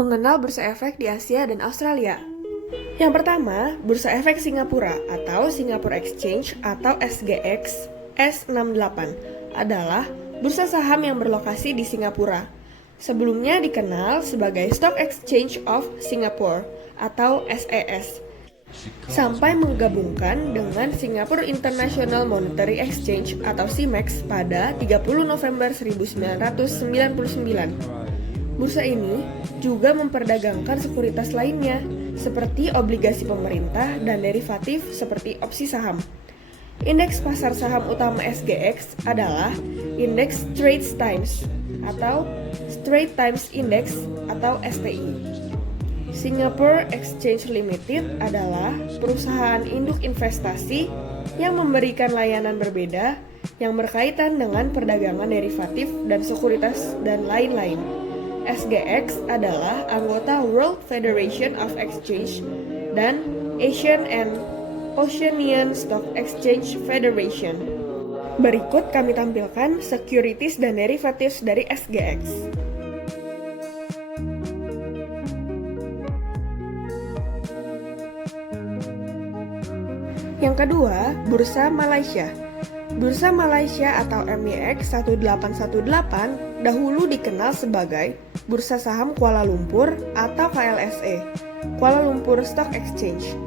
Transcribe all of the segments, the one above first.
Mengenal bursa efek di Asia dan Australia. Yang pertama, Bursa Efek Singapura atau Singapore Exchange atau SGX S68 adalah bursa saham yang berlokasi di Singapura. Sebelumnya dikenal sebagai Stock Exchange of Singapore atau SES, sampai menggabungkan dengan Singapore International Monetary Exchange atau SIMEX pada 30 November 1999. Bursa ini juga memperdagangkan sekuritas lainnya, seperti obligasi pemerintah dan derivatif seperti opsi saham. Indeks pasar saham utama SGX adalah Indeks Straits Times atau Straits Times Index atau STI. Singapore Exchange Limited adalah perusahaan induk investasi yang memberikan layanan berbeda yang berkaitan dengan perdagangan derivatif dan sekuritas dan lain-lain. SGX adalah anggota World Federation of Exchange dan Asian and Oceanian Stock Exchange Federation. Berikut kami tampilkan securities dan derivatives dari SGX. Yang kedua, Bursa Malaysia. Bursa Malaysia atau MYX 1818 dahulu dikenal sebagai Bursa Saham Kuala Lumpur atau KLSE, Kuala Lumpur Stock Exchange.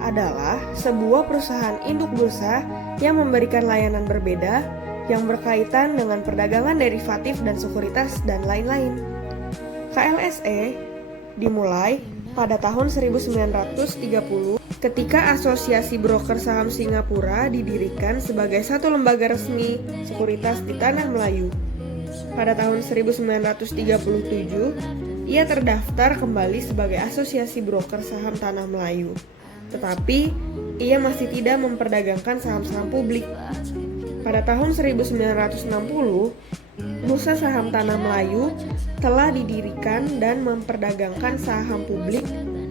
Adalah sebuah perusahaan induk bursa yang memberikan layanan berbeda yang berkaitan dengan perdagangan derivatif dan sekuritas dan lain-lain. KLSE dimulai pada tahun 1930 ketika Asosiasi Broker Saham Singapura didirikan sebagai satu lembaga resmi sekuritas di Tanah Melayu. Pada tahun 1937, ia terdaftar kembali sebagai Asosiasi Broker Saham Tanah Melayu. Tetapi, ia masih tidak memperdagangkan saham-saham publik. Pada tahun 1960, Bursa Saham Tanah Melayu telah didirikan dan memperdagangkan saham publik.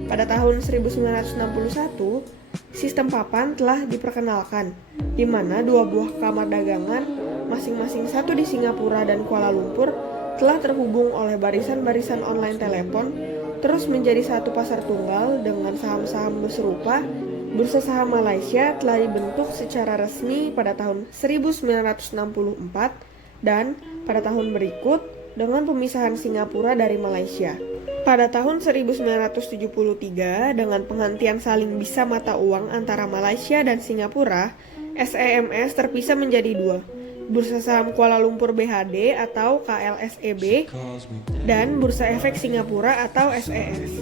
Pada tahun 1961, sistem papan telah diperkenalkan, di mana dua buah kamar dagangan, masing-masing satu di Singapura dan Kuala Lumpur, telah terhubung oleh barisan-barisan online telepon, terus menjadi satu pasar tunggal dengan saham-saham serupa. Bursa Saham Malaysia telah dibentuk secara resmi pada tahun 1964 dan pada tahun berikut dengan pemisahan Singapura dari Malaysia. Pada tahun 1973, dengan penghentian saling bisa mata uang antara Malaysia dan Singapura, SEMS terpisah menjadi dua, Bursa Saham Kuala Lumpur BHD atau KLSEB dan Bursa Efek Singapura atau SES.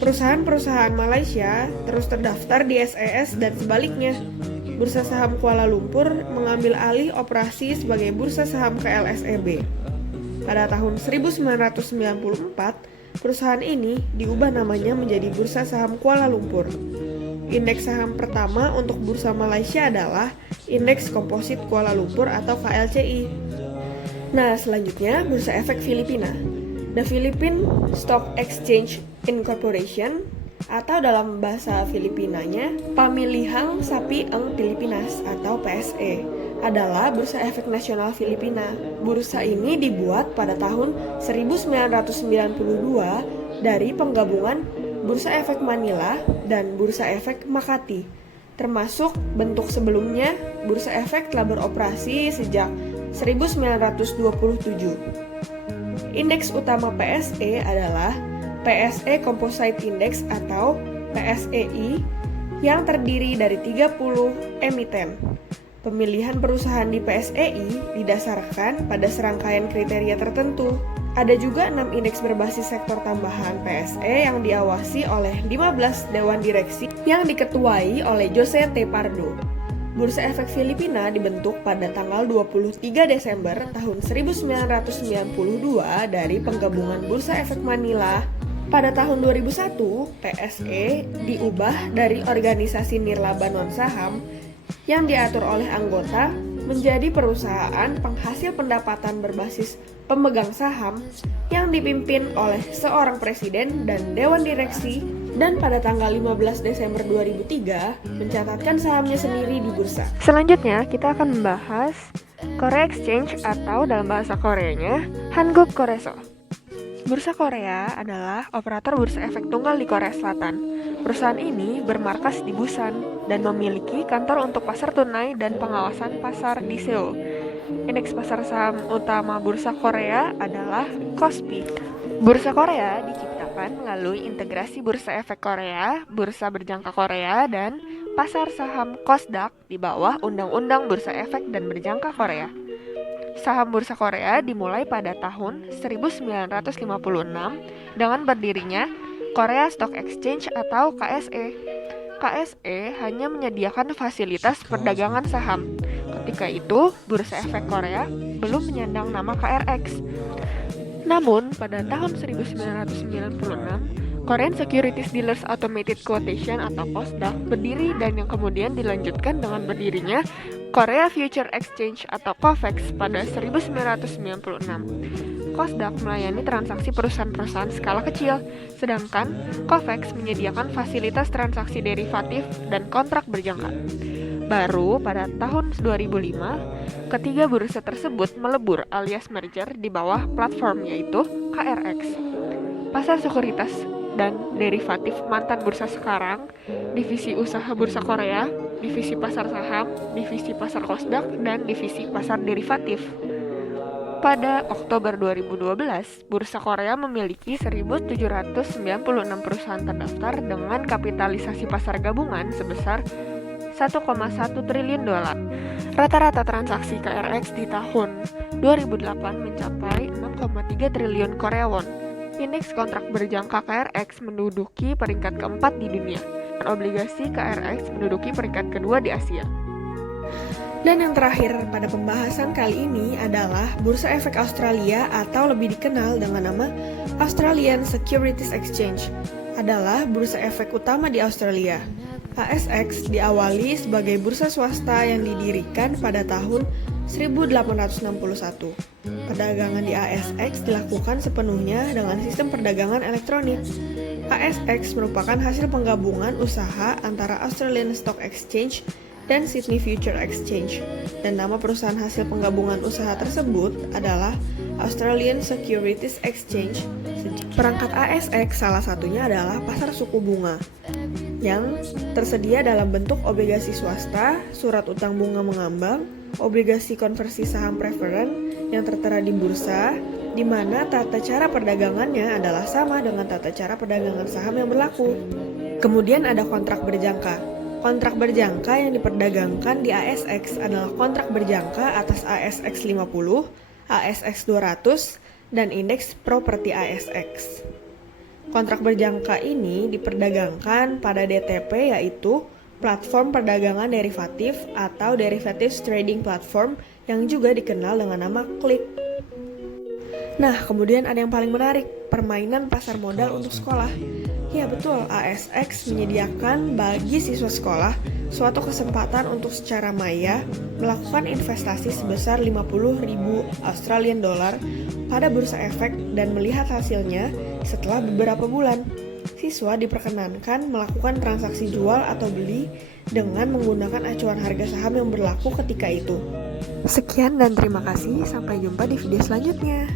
Perusahaan-perusahaan Malaysia terus terdaftar di SES dan sebaliknya. Bursa Saham Kuala Lumpur mengambil alih operasi sebagai Bursa Saham KLSEB. Pada tahun 1994, perusahaan ini diubah namanya menjadi Bursa Saham Kuala Lumpur. Indeks saham pertama untuk Bursa Malaysia adalah Indeks Komposit Kuala Lumpur atau KLCI. Nah, selanjutnya Bursa Efek Filipina. The Philippine Stock Exchange Incorporation atau dalam bahasa Filipinanya Pamilihang Sapi Ang Pilipinas atau PSE adalah Bursa Efek Nasional Filipina. Bursa ini dibuat pada tahun 1992 dari penggabungan Bursa Efek Manila dan Bursa Efek Makati. Termasuk bentuk sebelumnya, Bursa Efek telah beroperasi sejak 1927. Indeks utama PSE adalah PSE Composite Index atau PSEI yang terdiri dari 30 emiten. Pemilihan perusahaan di PSEI didasarkan pada serangkaian kriteria tertentu. Ada juga 6 indeks berbasis sektor tambahan PSE yang diawasi oleh 15 dewan direksi yang diketuai oleh Jose T. Pardo. Bursa Efek Filipina dibentuk pada tanggal 23 Desember tahun 1992 dari penggabungan Bursa Efek Manila. Pada tahun 2001, PSE diubah dari organisasi nirlaba non-saham yang diatur oleh anggota menjadi perusahaan penghasil pendapatan berbasis pemegang saham yang dipimpin oleh seorang presiden dan dewan direksi, dan pada tanggal 15 Desember 2003 mencatatkan sahamnya sendiri di bursa. Selanjutnya kita akan membahas Korea Exchange atau dalam bahasa Koreanya Hanguk Koreso. Bursa Korea adalah operator bursa efek tunggal di Korea Selatan. Perusahaan ini bermarkas di Busan dan memiliki kantor untuk pasar tunai dan pengawasan pasar di Seoul. Indeks pasar saham utama Bursa Korea adalah KOSPI. Bursa Korea diciptakan melalui integrasi Bursa Efek Korea, Bursa Berjangka Korea, dan pasar saham KOSDAQ di bawah Undang-Undang Bursa Efek dan Berjangka Korea. Saham Bursa Korea dimulai pada tahun 1956 dengan berdirinya Korea Stock Exchange atau KSE. KSE hanya menyediakan fasilitas perdagangan saham. Ketika itu, Bursa Efek Korea belum menyandang nama KRX. Namun, pada tahun 1996, Korean Securities Dealers Automated Quotation atau KOSDAQ berdiri dan yang kemudian dilanjutkan dengan berdirinya Korea Future Exchange atau KOVEX pada 1996. KOSDAQ melayani transaksi perusahaan-perusahaan skala kecil, sedangkan KOVEX menyediakan fasilitas transaksi derivatif dan kontrak berjangka. Baru pada tahun 2005, ketiga bursa tersebut melebur alias merger di bawah platform yaitu KRX. Pasar sekuritas dan derivatif mantan bursa sekarang, divisi usaha Bursa Korea, divisi pasar saham, divisi pasar KOSDAQ, dan divisi pasar derivatif. Pada Oktober 2012, Bursa Korea memiliki 1.796 perusahaan terdaftar dengan kapitalisasi pasar gabungan sebesar 1,1 triliun dolar. Rata-rata transaksi KRX di tahun 2008 mencapai 6,3 triliun Korea won. Indeks kontrak berjangka KRX menduduki peringkat keempat di dunia, dan obligasi KRX menduduki peringkat kedua di Asia. Dan yang terakhir pada pembahasan kali ini adalah Bursa Efek Australia atau lebih dikenal dengan nama Australian Securities Exchange, adalah bursa efek utama di Australia. ASX diawali sebagai bursa swasta yang didirikan pada tahun 1861. Perdagangan di ASX dilakukan sepenuhnya dengan sistem perdagangan elektronik. ASX merupakan hasil penggabungan usaha antara Australian Stock Exchange dan Sydney Future Exchange, dan nama perusahaan hasil penggabungan usaha tersebut adalah Australian Securities Exchange. Perangkat ASX salah satunya adalah pasar suku bunga yang tersedia dalam bentuk obligasi swasta, surat utang bunga mengambang, obligasi konversi saham preferen yang tertera di bursa, di mana tata cara perdagangannya adalah sama dengan tata cara perdagangan saham yang berlaku. Kemudian ada kontrak berjangka. Kontrak berjangka yang diperdagangkan di ASX adalah kontrak berjangka atas ASX 50, ASX 200, dan indeks properti ASX. Kontrak berjangka ini diperdagangkan pada DTP, yaitu platform perdagangan derivatif atau Derivatives Trading Platform yang juga dikenal dengan nama CLIQ. Nah, kemudian ada yang paling menarik, permainan pasar modal untuk sekolah. Ya betul, ASX menyediakan bagi siswa sekolah suatu kesempatan untuk secara maya melakukan investasi sebesar 50.000 Australian dollar pada bursa efek dan melihat hasilnya setelah beberapa bulan. Siswa diperkenankan melakukan transaksi jual atau beli dengan menggunakan acuan harga saham yang berlaku ketika itu. Sekian dan terima kasih, sampai jumpa di video selanjutnya.